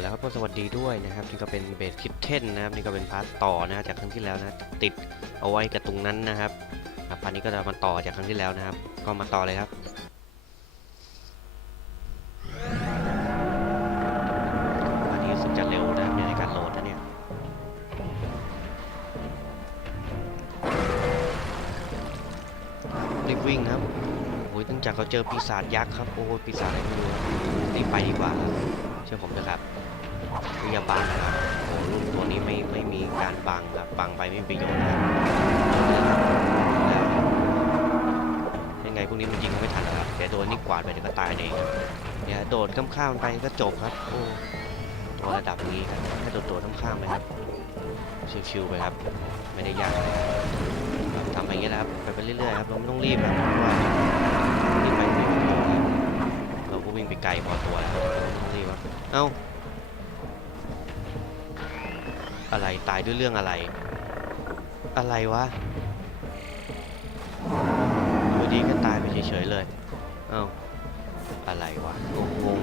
แล้วครับก็สวัสดีด้วยนะครับนี่ก็เป็นเบสคิทเทนนะครับนี่ก็เป็นพาร์ทต่อนะจากครั้งที่แล้วนะติดเอาไว้กับตรงนั้นนะครับอะพาร์ทนี้ก็จะมาต่อจากครั้งที่แล้วนะครับ ก็มาต่อเลยครับพาร์ทนี้รู้สึกจะเร็วนะในการโหลดนะเนี่ยรีบวิ่งครับโอ้ยตั้งจากเขาเจอปีศาจยักษ์ครับโอ้ยปีศาจอะไรไม่รู้รีบไปดีกว่าครับ ชื่อผมนะครับอย่าบังนะครับโอ้ลูกตัวนี้ไม่ไม่มีการบังครับบังไปไม่มีประโยชน์นะครับยังไงพวกนี้มันยิงไม่ทันครับเดี๋ยวโดนนี่กวาดไปเดี๋ยวก็ตายเองอย่าโดดข้ามข้ามๆไปก็จบครับโอ้ตัวระดับนี้ครับแค่โดดโดดข้ามข้ามๆไปครับชิวๆไปครับ ไม่ได้ยากทำไปอย่างนี้แหละครับไปไปเรื่อยๆครับเราไม่ต้องรีบครับเพราะว่า วิ่งไปไกลพอตัวแล้วดูดีวะเอ้า อะไรตายด้วยเรื่องอะไร อะไรวะอยู่ดีก็ตายไปเฉยๆเลย เอ้า อะไรวะงงง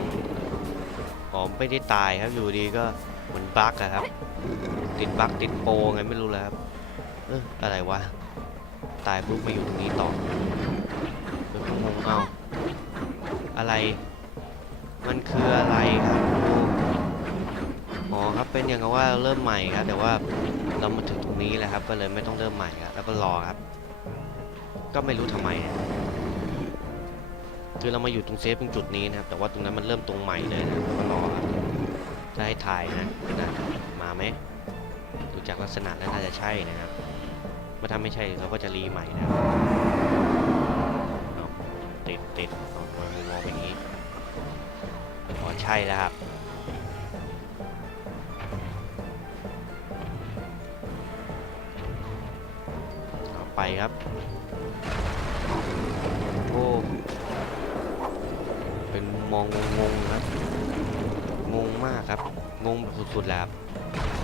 อ๋อไม่ได้ตายครับอยู่ดีก็เหมือนบั๊กอะครับ ติดบั๊กติดโปรไงไม่รู้แล้วครับ เอออะไรวะ ตายปุ๊บมาอยู่ตรงนี้ต่อเอองงเอ้าอะไร มันคืออะไรครับอ๋อครับเป็นอย่างกับว่าเริ่มใหม่ครับแต่ว่าเรามาถึงตรงนี้แล้วครับ ก็เลยไม่ต้องเริ่มใหม่ครับแล้วก็รอครับ ก็ไม่รู้ทำไมคือเรามาอยู่ตรงเซฟตรงจุดนี้นะครับ แต่ว่าตรงนั้นมันเริ่มตรงใหม่เลยนะครับแล้วก็รอครับจะให้ถ่ายนะน่ามาไหมดูจากลักษณะแล้วน่าจะใช่นะครับเมื่อถ้าไม่ใช่เราก็จะรีใหม่นะติดติดเอามองไปนี้ ใช่แล้วครับเอาไปครับโอ้เป็นมองงงครับ งงมากครับ งงสุดๆแล้วครับ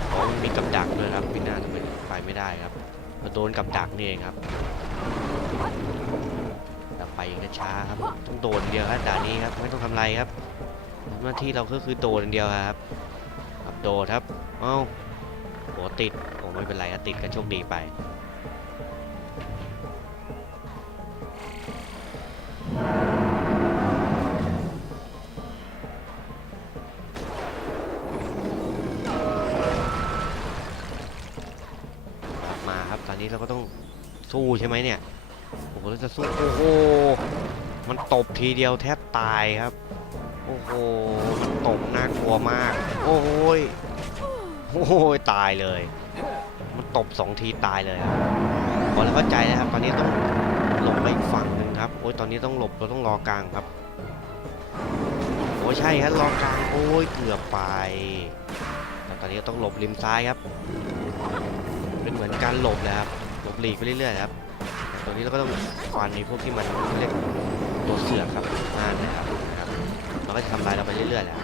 เพราะมีกับดักด้วยครับพี่น่าทำไมไปไม่ได้ครับมาโดนกับดักนี่เองครับแต่ไปก็ช้าครับ ต้องโดนเดียวครับด่านนี้ครับ ไม่ต้องทำไรครับ หน้าที่เราก็คือโดดอย่างเดียวครับครับโดดครับ เอ้าโหติดโอ้ไม่เป็นไรครับติดก็โชคดีไปมาครับตอนนี้เราก็ต้องสู้ใช่ไหมเนี่ยโอ้โหเราจะสู้โอ้โหมันตบทีเดียวแทบตายครับ โอ้โหมันตกน่ากลัวมาก โอ้โหยโอ้โหยตายเลย มันตบสองทีตายเลยครับพอเราเข้าใจแล้วครับ ตอนนี้ต้องหลบไปอีกฝั่งหนึ่งครับ โอ้ยตอนนี้ต้องหลบเราต้องรอกลางครับ โอ้ใช่ครับรอกลาง โอ้ยเกือบไป แต่ตอนนี้ต้องหลบริมซ้ายครับ เป็นเหมือนการหลบเลยครับ หลบหลีกไปเรื่อยๆครับต่ตัวนี้เราก็ต้องฟันในพวกที่มันเรียกตัวเสือครับนั่นนะครับนะครับ ก็จะทำลายเราไปเรื่อยๆแหละ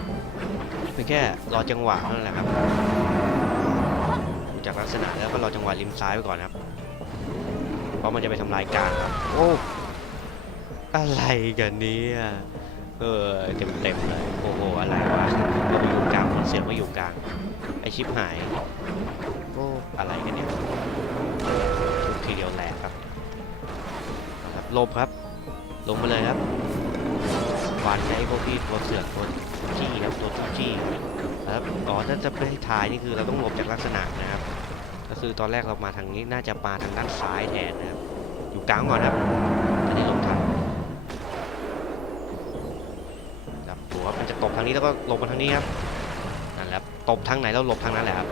เพียงแค่รอจังหวะเท่านั้นแหละครับจากลักษณะแล้วก็รอจังหวะริมซ้ายไปก่อนครับ เพราะมันจะไปทำลายกลางครับ โอ้อะไรกันเนี่ยเออเต็มเต็มๆเลยโอ้โหอะไรวะเราไปอยู่กลางคนเสียงมาอยู่กลางไอชิปหายโอ้อะไรกันเนี่ยทุกทีเดียวแหลกครับครับลบครับ ลงไปเลยครับ วานใช้พวกพี่ตัวเสือกตัวจี้ครับตัวจี้จี้ครับอ๋อถ้าจะไปทายนี่คือเราต้องหลบจากลักษณะนะครับ ก็คือตอนแรกเรามาทางนี้น่าจะมาทางด้านซ้ายแทนนะครับ อยู่กลางก่อนครับจะได้หลบทันครับดูว่ามันจะตบทางนี้แล้วก็หลบมาทางนี้ครับนั่นแหละตบทางไหนแล้วหลบทางนั้นแหละครับ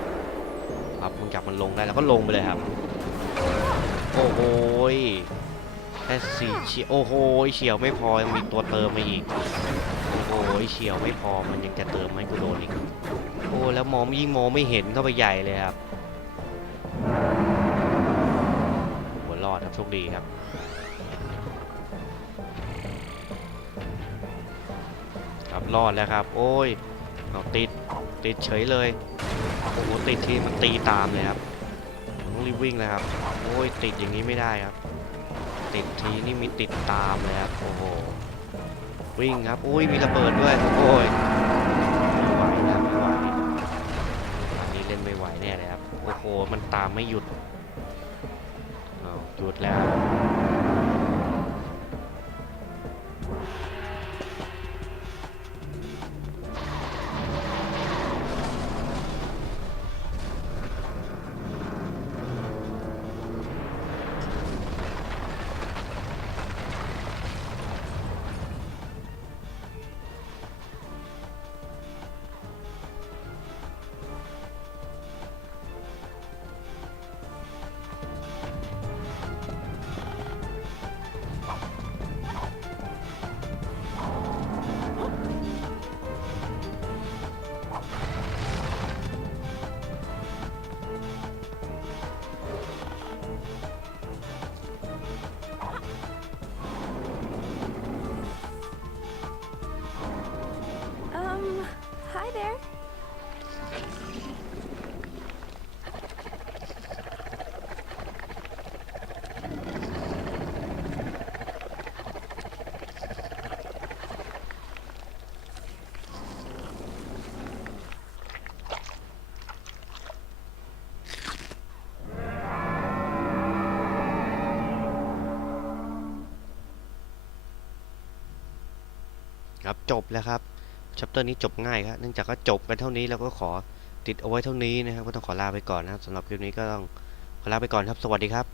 ครับมันจับมันลงได้แล้วก็ลงไปเลยครับ โอ้โหย แค่สี่เฉียวโอ้โหเฉียวไม่พอยังมีตัวเติมมาอีกโอ้โหเฉียวไม่พอมันยังจะเติมให้กูโดนอีกโอ้แล้วมองยิ่งมองไม่เห็นเข้าไปใหญ่เลยครับหัวรอดครับโชคดีครับครับรอดแล้วครับ โอ้ยเอาติดติดเฉยเลยโอ้โหติดทีมันตีตามเลยครับต้องรีบวิ่งเลยครับโอ้ยติดอย่างนี้ไม่ได้ครับ ติดทีนี่มีติดตามเลยครับโอ้โหวิ่งครับอุ้ยมีระเบิดด้วยโอ้ยไม่ไหวนะไม่ไหวอันนี้เล่นไม่ไหวแน่เลยครับโอ้โหมันตามไม่หยุดหยุดแล้ว there. ครับจบแล้วครับ ชัปเตอร์นี้จบง่ายครับ เนื่องจากก็จบกันเท่านี้แล้วก็ขอติดเอาไว้เท่านี้นะครับ ก็ต้องขอลาไปก่อนนะครับสำหรับคลิปนี้ก็ต้องขอลาไปก่อนครับ สวัสดีครับ